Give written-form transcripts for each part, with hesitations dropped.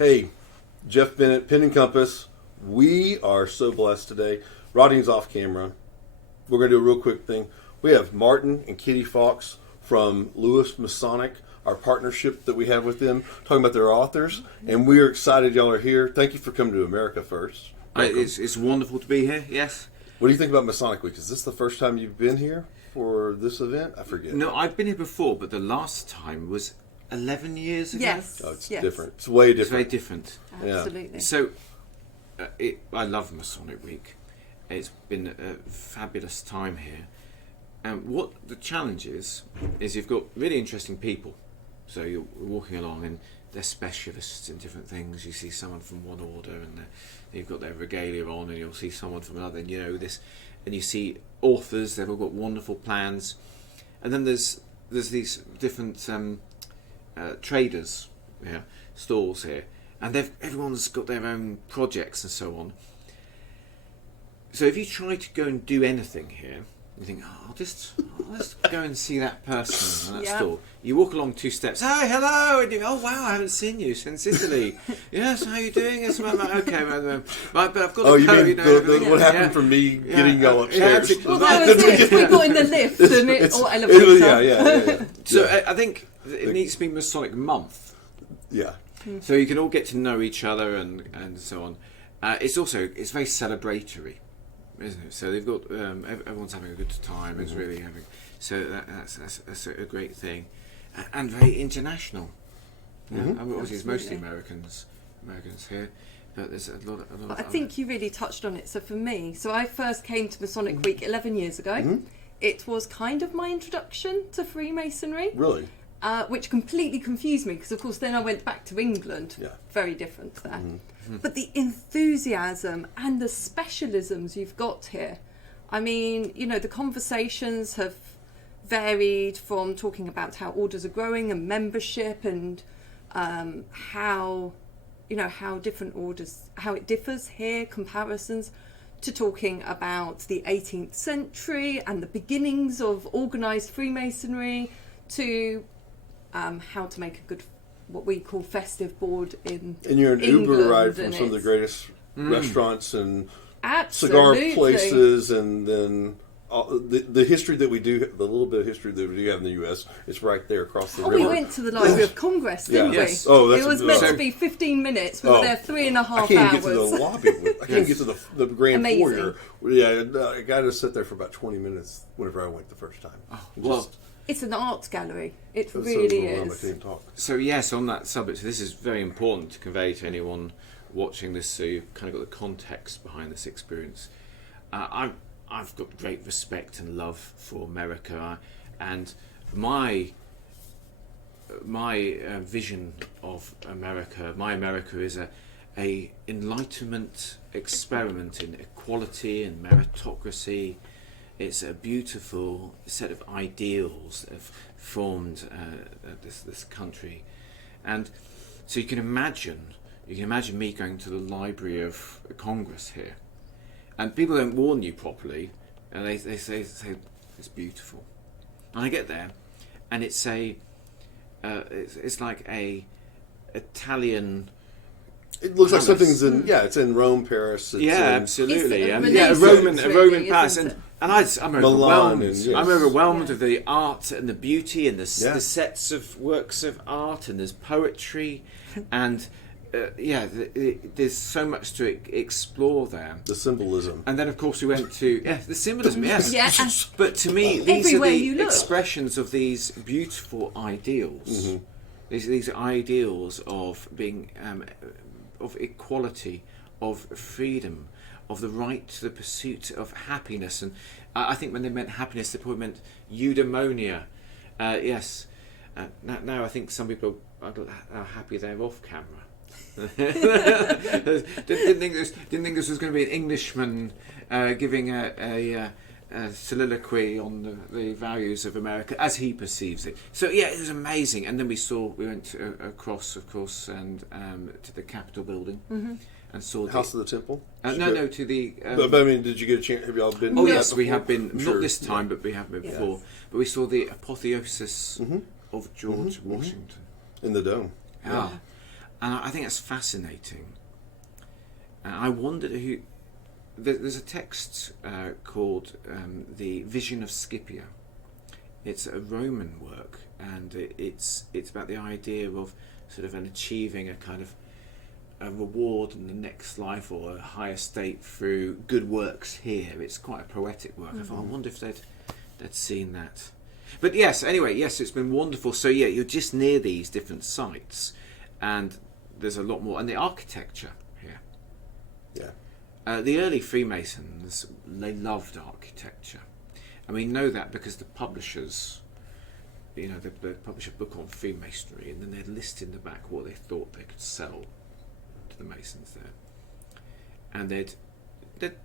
Hey, Jeff Bennett, Pen and Compass. We are so blessed today. Rodney's off camera. We're going to do a real quick thing. We have Martin and Kitty Faulks from Lewis Masonic, our partnership that we have with them, talking about their authors. And we are excited y'all are here. Thank you for coming to America first. It's wonderful to be here, yes. What do you think about Masonic Week? Is this the first time you've been here for this event? I forget. No, I've been here before, but the last time was 11 years ago. Yes. Oh, it's yes. different. It's way different. It's very different. Absolutely. So, I love Masonic Week. It's been a fabulous time here. And what the challenge is you've got really interesting people. So you're walking along and they're specialists in different things. You see someone from one order and they've got their regalia on, and you'll see someone from another, and you know this. And you see authors, they've all got wonderful plans. And then there's these different traders, stalls here. And everyone's got their own projects and so on. So if you try to go and do anything here, you think, I'll just go and see that person in that stall. You walk along 2 steps, oh, hello, and you go, oh, wow, I haven't seen you since Italy. Yes, how are you doing? Yes, okay, but I've got oh, a you coat, mean what happened from me getting y'all upstairs? Well, that was it. We got in the lift or elevator. Yeah. So I think it needs to be Masonic Month. Yeah. So you can all get to know each other and so on. It's very celebratory, isn't it? So they've got everyone's having a good time. It's really having that's a great thing, and very international. Yeah, obviously it's mostly Americans here, but there's a lot of I think you really touched on it. So for me, I first came to Masonic Week 11 years ago. It was kind of my introduction to Freemasonry. Really? Which completely confused me because, of course, then I went back to England. Yeah. Very different there. But the enthusiasm and the specialisms you've got here, I mean, the conversations have varied from talking about how orders are growing and membership and how different orders, how it differs here, comparisons, to talking about the 18th century and the beginnings of organised Freemasonry, to how to make a good, what we call festive board in And you're an England, Uber ride from some of the greatest restaurants and cigar Absolutely. places, and then the history that we do, the little bit of history that we do have in the U.S., it's right there across the river. We went to the Library of Congress, didn't we? Yes. Oh, that's it was meant to be 15 minutes. We were there 3.5 hours. I can't get to the lobby. I can't get to the grand Amazing. foyer. Yeah, I got to sit there for about 20 minutes whenever I went the first time. It's an art gallery. It So really overwhelmed, is. I can't talk. So yes, on that subject, this is very important to convey to anyone watching this, so you've kind of got the context behind this experience. I've got great respect and love for America, and my vision of America, my America is a Enlightenment experiment in equality and meritocracy. It's a beautiful set of ideals that have formed this country, and so you can imagine me going to the Library of Congress here, and people don't warn you properly, and they say it's beautiful, and I get there, and it's like a Italian. It looks like palace. something's in, it's in Rome, Paris. It's Absolutely. It's A Renaissance, Roman really, palace, isn't and I'm Milan, overwhelmed. I'm overwhelmed of the art and the beauty and the sets of works of art, and there's poetry, and there's so much to explore there. The symbolism. And then, of course, we went to the symbolism. Yes, Yeah. But to me, these Everywhere are you the look. expressions of these beautiful ideals. These ideals of being of equality, of freedom, of the right to the pursuit of happiness. And I think when they meant happiness, they probably meant eudaimonia. Yes. Now I think some people are happy they're off camera. didn't think this was going to be an Englishman giving a soliloquy on the values of America as he perceives it. So it was amazing. And then we went across, of course, and to the Capitol building and saw the House of the Temple. No, to the. But I mean, did you get a chance? Have y'all been? Oh to yes, that we before? have been. I'm Not sure. this time, but we have been before. But we saw the apotheosis of George Washington in the dome. Yeah. And I think that's fascinating. I wondered who... There's a text called The Vision of Scipio. It's a Roman work, and it's about the idea of sort of achieving a kind of a reward in the next life or a higher state through good works here. It's quite a poetic work. I thought, I wonder if they'd seen that. But yes, anyway, yes, it's been wonderful. So yeah, you're just near these different sites, and there's a lot more. And the architecture here. Yeah. The early Freemasons, they loved architecture. And we know that because the publishers, they publish a book on Freemasonry, and then they'd list in the back what they thought they could sell to the Masons there. And they'd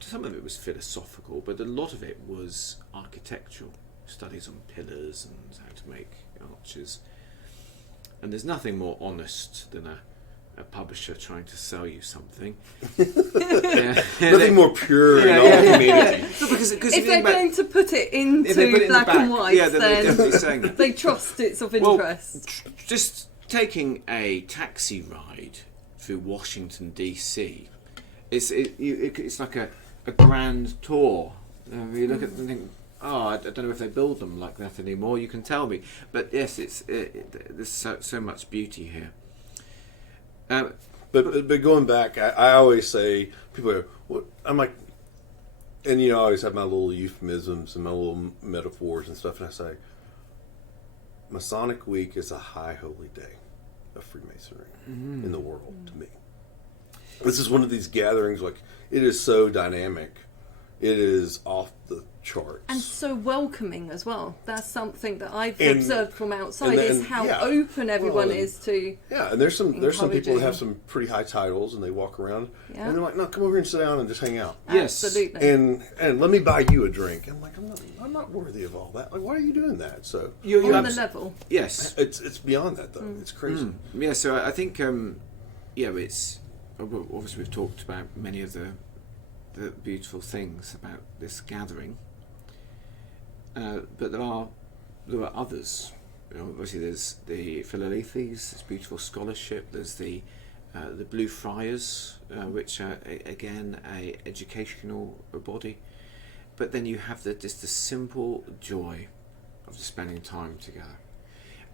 some of it was philosophical, but a lot of it was architectural, studies on pillars and how to make arches. And there's nothing more honest than a publisher trying to sell you something. Nothing more pure in all humanity. No, because if they're going to put it into black and white, then they're definitely saying that. They trust it's of interest. Well, just taking a taxi ride through Washington DC, it's like a grand tour. You look at them and think, I don't know if they build them like that anymore. You can tell me, but yes, there's so much beauty here. But going back, I always say, people go, what? I'm like, and I always have my little euphemisms and my little metaphors and stuff, and I say, Masonic Week is a high holy day of Freemasonry in the world to me. This is one of these gatherings, like, it is so dynamic. It is off the charts. And so welcoming as well. That's something that I've observed from outside, is how open everyone is to. Yeah, and there's some people that have some pretty high titles, and they walk around and they're like, no, come over here and sit down and just hang out. Yes. Absolutely. And let me buy you a drink. I'm like, I'm not worthy of all that. Like, why are you doing that? So you're on the level. Yes. It's beyond that though. It's crazy. Yeah, so I think it's obviously we've talked about many of the beautiful things about this gathering, but there are others. Obviously, there's the Philalethes, there's beautiful scholarship. There's the Blue Friars, which are again a educational body. But then you have just the simple joy of just spending time together.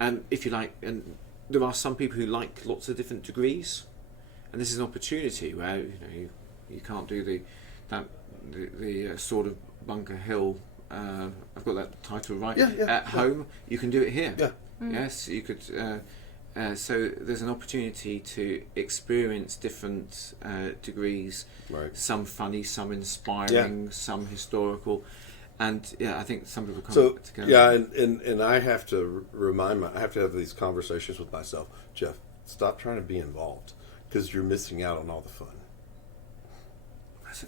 And if you like, and there are some people who like lots of different degrees, and this is an opportunity where you can't do the sort of Bunker Hill. I've got that title right. At home, you can do it here. Yeah. Yes, you could. So there's an opportunity to experience different degrees. Right. Some funny, some inspiring, some historical, and I think some people come together. Yeah, and I have to I have to have these conversations with myself. Jeff, stop trying to be involved because you're missing out on all the fun.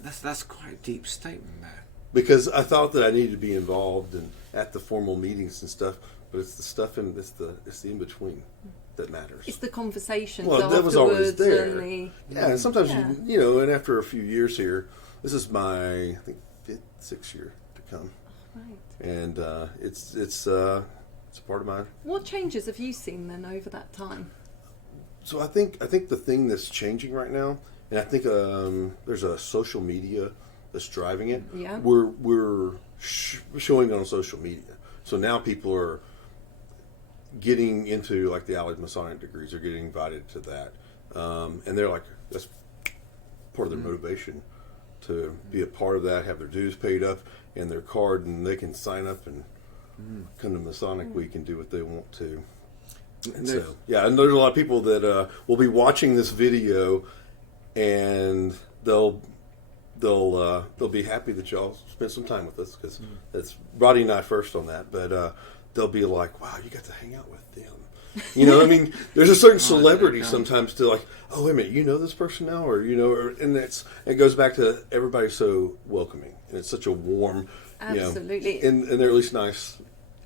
That's quite a deep statement there. Because I thought that I needed to be involved and at the formal meetings and stuff, but it's the stuff it's the in between that matters. It's the conversations. Well, that was always there. And and sometimes and after a few years here, this is my I think 6th year to come, right? And it's a part of my. What changes have you seen then over that time? So I think the thing that's changing right now. And I think there's a social media that's driving it. Yeah. We're showing it on social media. So now people are getting into like the Allied Masonic degrees. They're getting invited to that. And they're like, that's part of their motivation to be a part of that, have their dues paid up and their card, and they can sign up and come to Masonic Week and do what they want to. And so, and there's a lot of people that will be watching this video, and they'll be happy that y'all spent some time with us, because that's Roddy and I first on that. But they'll be like, "Wow, you got to hang out with them." I mean, there's a certain celebrity sometimes to like, "Oh, wait a minute, you know this person now," and it goes back to everybody's so welcoming, and it's such a warm, absolutely, and they're at least nice.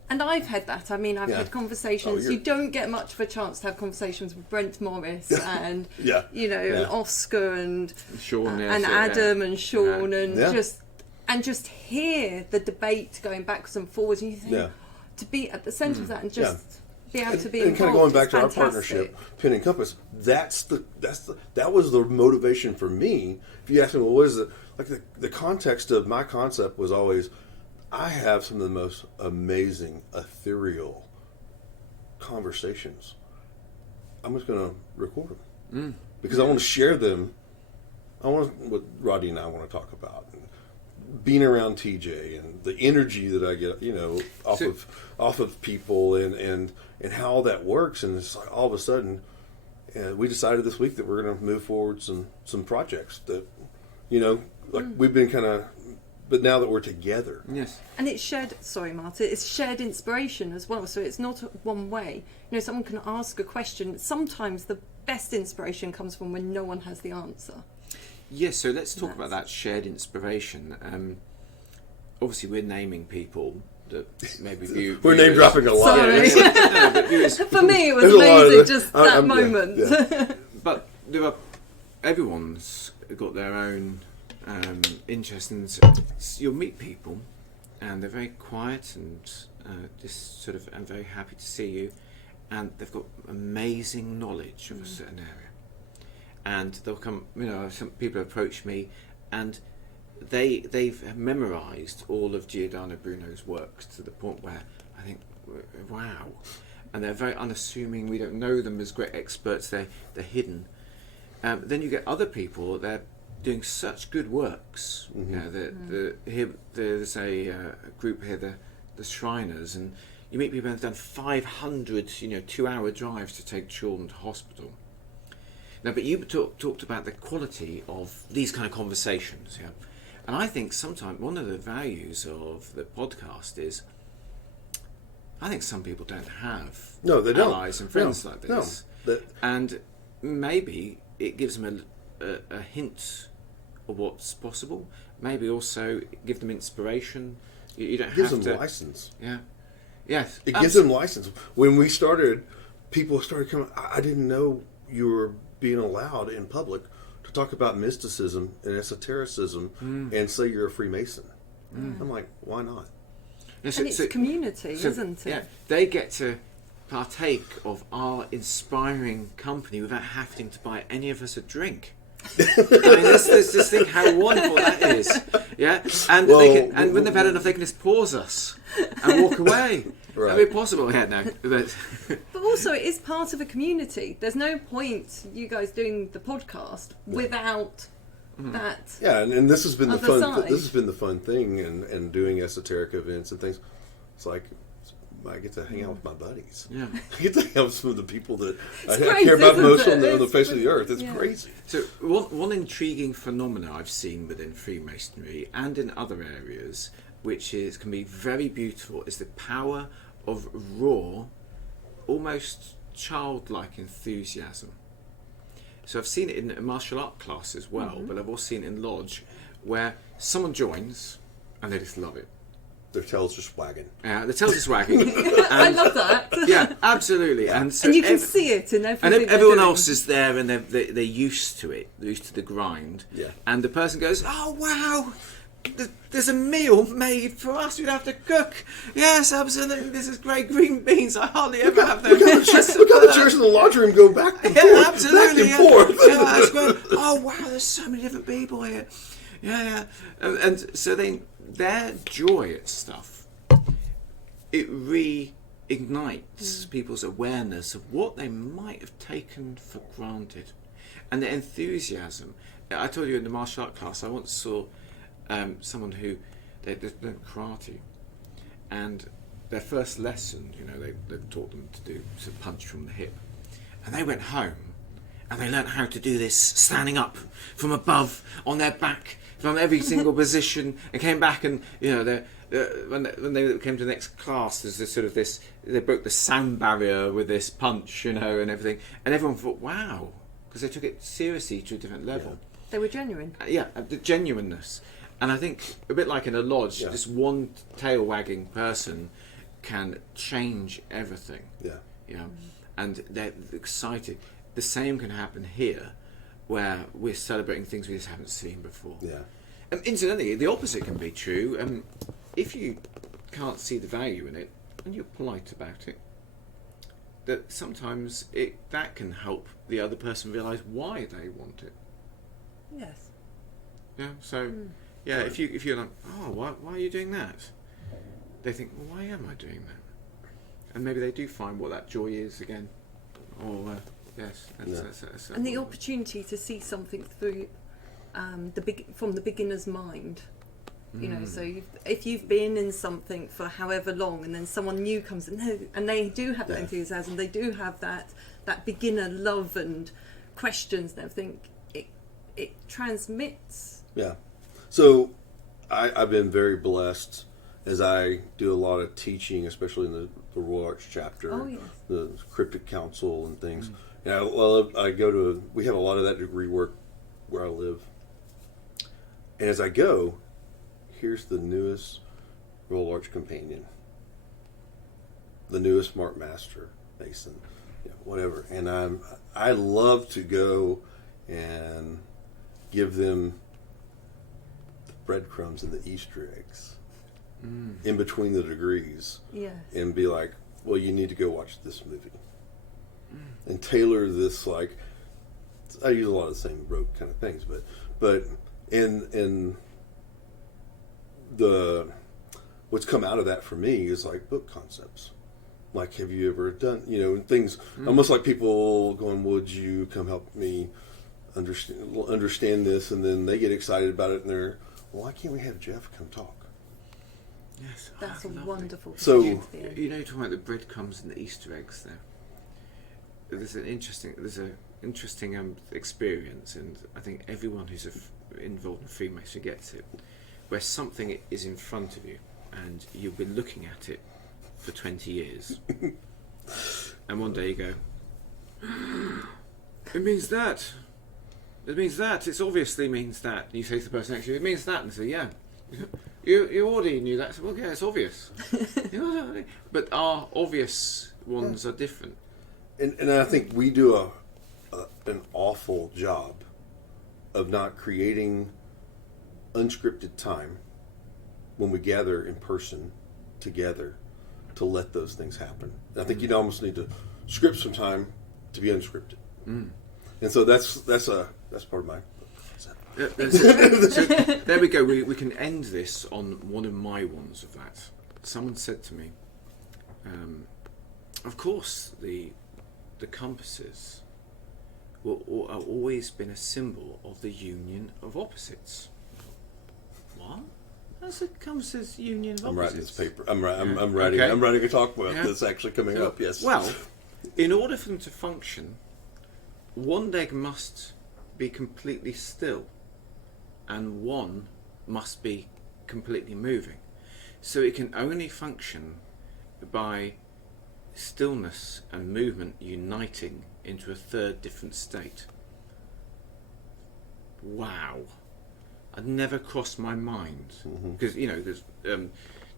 And I've had that. I mean, I've had conversations. You don't get much of a chance to have conversations with Brent Morris and, and Oscar and Sean, and Adam and Sean and just hear the debate going backwards and forwards. And you think to be at the centre of that and just be able to be and kind of involved going back is to our fantastic. partnership, Pin and Compass. That was the motivation for me. If you ask me, well, what is it? Like the context of my concept was always, I have some of the most amazing, ethereal conversations. I'm just going to record them because I want to share them. I want what Rodney and I want to talk about. Being around TJ and the energy that I get, off of people and how that works, and it's like all of a sudden, we decided this week that we're going to move forward some projects that, we've been kind of, but now that we're together, yes, and it's shared. Sorry, Martin, it's shared inspiration as well. So it's not one way. Someone can ask a question. Sometimes the best inspiration comes from when no one has the answer. Yes, so let's talk about that shared inspiration. Obviously, we're naming people that maybe we're name dropping a lot. Sorry. For me, it was amazing just that moment. Yeah. But everyone's got their own interest, and you'll meet people, and they're very quiet and just sort of, and very happy to see you, and they've got amazing knowledge of a certain area. And they'll come, some people approach me and they've memorised all of Giordano Bruno's works to the point where I think, wow. And they're very unassuming, we don't know them as great experts, they're hidden. Then you get other people, they're doing such good works. There's a group here, the Shriners, and you meet people who have done 500 2-hour drives to take children to hospital. Now, but you talked about the quality of these kind of conversations, yeah. And I think sometimes one of the values of the podcast is, I think some people don't have allies and friends like this, and maybe it gives them a hint of what's possible. Maybe also give them inspiration. You don't have to. It gives them license. Yeah. Yes. It gives them license. When we started, people started coming. I didn't know you were being allowed in public to talk about mysticism and esotericism and say you're a Freemason. I'm like, why not? And it's community, isn't it? Yeah, they get to partake of our inspiring company without having to buy any of us a drink. I mean, let's just think how wonderful that is. Yeah, and when they've had enough, they can just pause us and walk away. Right. I mean, possible, no. But also, it is part of a community. There's no point you guys doing the podcast without that. Yeah, and this has been the fun. Side. This has been the fun thing, and doing esoteric events and things. It's like I get to hang out with my buddies. Yeah, I get to hang out with some of the people that I great, care about most on it? the face of the earth. It's crazy. So one intriguing phenomena I've seen within Freemasonry and in other areas, which can be very beautiful, is the power of raw, almost childlike enthusiasm. So I've seen it in a martial art class as well, but I've also seen it in lodge, where someone joins and they just love it. Their tail's just wagging. Yeah, the tail's just wagging. I love that. Yeah, absolutely. And so you can see it in everything. And everyone else is there, and they're used to it. They're used to the grind. Yeah. And the person goes, "Oh wow, there's a meal made for us. We'd have to cook. Yes, absolutely. This is great green beans. I hardly ever have them. Look how the chairs in the lodge room go back and forth. Yeah, absolutely. Back and forth. Yeah, that's great. Oh wow, there's so many different people here. Yeah. And so their joy at stuff, it reignites people's awareness of what they might have taken for granted, and the enthusiasm. I told you in the martial art class, I once saw someone who they learned karate, and their first lesson, they taught them to do some punch from the hip, and they went home and they learned how to do this standing up from above on their back from every single position, and came back and when they came to the next class, there's this sort of they broke the sound barrier with this punch, and everything, and everyone thought, wow, because they took it seriously to a different level. Yeah. They were genuine. The genuineness. And I think, a bit like in a lodge, just one tail-wagging person can change everything. Yeah. And they're excited. The same can happen here, where we're celebrating things we just haven't seen before. Yeah. And incidentally, the opposite can be true. If you can't see the value in it, and you're polite about it, that sometimes that can help the other person realise why they want it. Yes. Yeah. So, if you're like, oh, why are you doing that? They think, well, why am I doing that? And maybe they do find what that joy is again. Or yes, that's and the opportunity to see something through from the beginner's mind. You know, so if you've been in something for however long, and then someone new comes in, and they do have that enthusiasm, they do have that beginner love and questions and everything, it transmits. Yeah. So I've been very blessed as I do a lot of teaching, especially in the Royal Arch chapter, the Cryptic Council and things. And we have a lot of that degree work where I live. And as I go, here's the newest Royal Arch Companion, the newest Smart Master Mason, whatever. And I love to go and give them the breadcrumbs and the Easter eggs in between the degrees, and be like, well, you need to go watch this movie and tailor this. Like, I use a lot of the same rote kind of things, but in what's come out of that for me is like book concepts. Like, have you ever done, things almost like people going, would you come help me understand this? And then they get excited about it and they're, well, why can't we have Jeff come talk? Yes, that's a wonderful. So you're talking about the breadcrumbs and the Easter eggs there. There's an interesting experience, and I think everyone who's involved in Freemasonry gets it, where something is in front of you and you've been looking at it for 20 years and one day you go, it means that, it obviously means that, and you say to the person next to you, it means that, and they say, yeah, you already knew that. So, well, yeah, it's obvious. But our obvious ones are different, and I think we do an awful job of not creating unscripted time when we gather in person together to let those things happen. And I think you'd almost need to script some time to be unscripted. And so that's part of my so there we go. We can end this on one of my ones of that. Someone said to me, of course the compasses have always been a symbol of the union of opposites. What? That's a compass's union of opposites. I'm writing this paper. I'm writing a talk about that's actually coming up. Yes. Well, in order for them to function, one leg must be completely still, and one must be completely moving. So it can only function by stillness and movement uniting into a third different state. Wow. I'd never crossed my mind, because there's in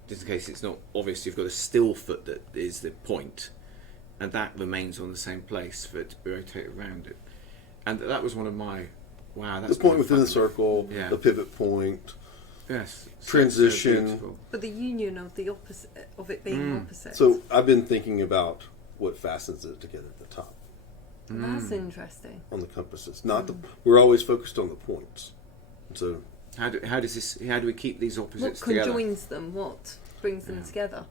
this case it's not obvious. You've got a still foot that is the point, and that remains on the same place for it to rotate around it. And that was one of my that's the point within the circle, the pivot point, transition, so but the union of the opposite of it being opposite. So I've been thinking about what fastens it together at the top. That's interesting. On the compasses, not we're always focused on the points. So how do we keep these opposites together? What conjoins them? What brings them together?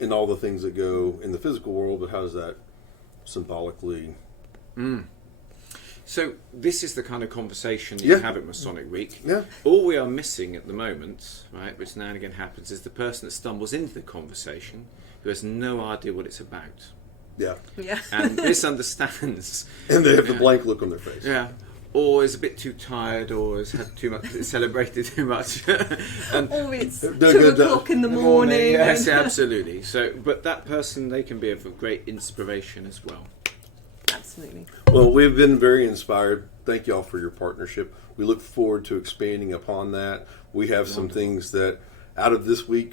In all the things that go in the physical world, but how does that symbolically? So this is the kind of conversation you have at Masonic Week. Yeah. All we are missing at the moment, right, which now and again happens, is the person that stumbles into the conversation who has no idea what it's about. Yeah. And misunderstands. And they have the blank look on their face. Yeah. Or is a bit too tired, or has had too much, celebrated too much. Or it's 2:00 in the morning. Yes, absolutely. So, but that person, they can be of a great inspiration as well. Absolutely. Well, we've been very inspired. Thank you all for your partnership. We look forward to expanding upon that. We have some things that out of this week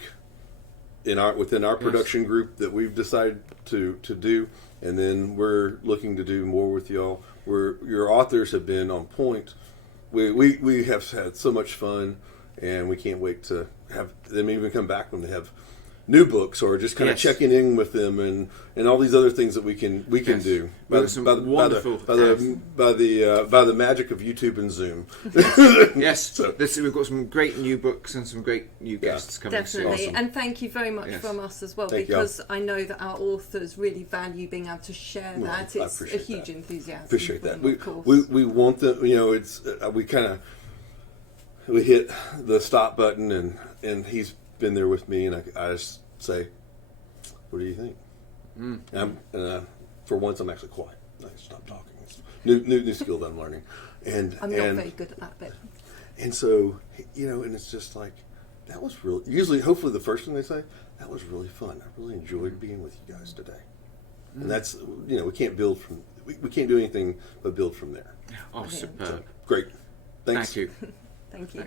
within our production group that we've decided to do, and then we're looking to do more with y'all. Your authors have been on point. We have had so much fun, and we can't wait to have them even come back when they have new books, or just kind of Yes. checking in with them, and all these other things that we can Yes. do We've got some wonderful by the magic of YouTube and Zoom. Yes, So- we've got some great new books and some great new guests coming Definitely, soon. and thank you very much Yes. from us as well, Thank you. because I know that our authors really value being able to share Well, that. I It's a appreciate huge that. enthusiasm. Appreciate for that. them, of course. We want them. You know, it's we hit the stop button, and he's been there with me, and I just say, "What do you think?" For once, I'm actually quiet. I stop talking. It's new skill that I'm learning, and I'm not very good at that bit. And so, and it's just like, that was really, usually, hopefully the first thing they say, that was really fun. I really enjoyed being with you guys today. And that's, we can't build from, we can't do anything but build from there. Oh, superb. Great. Thanks. Thank you. Thank you.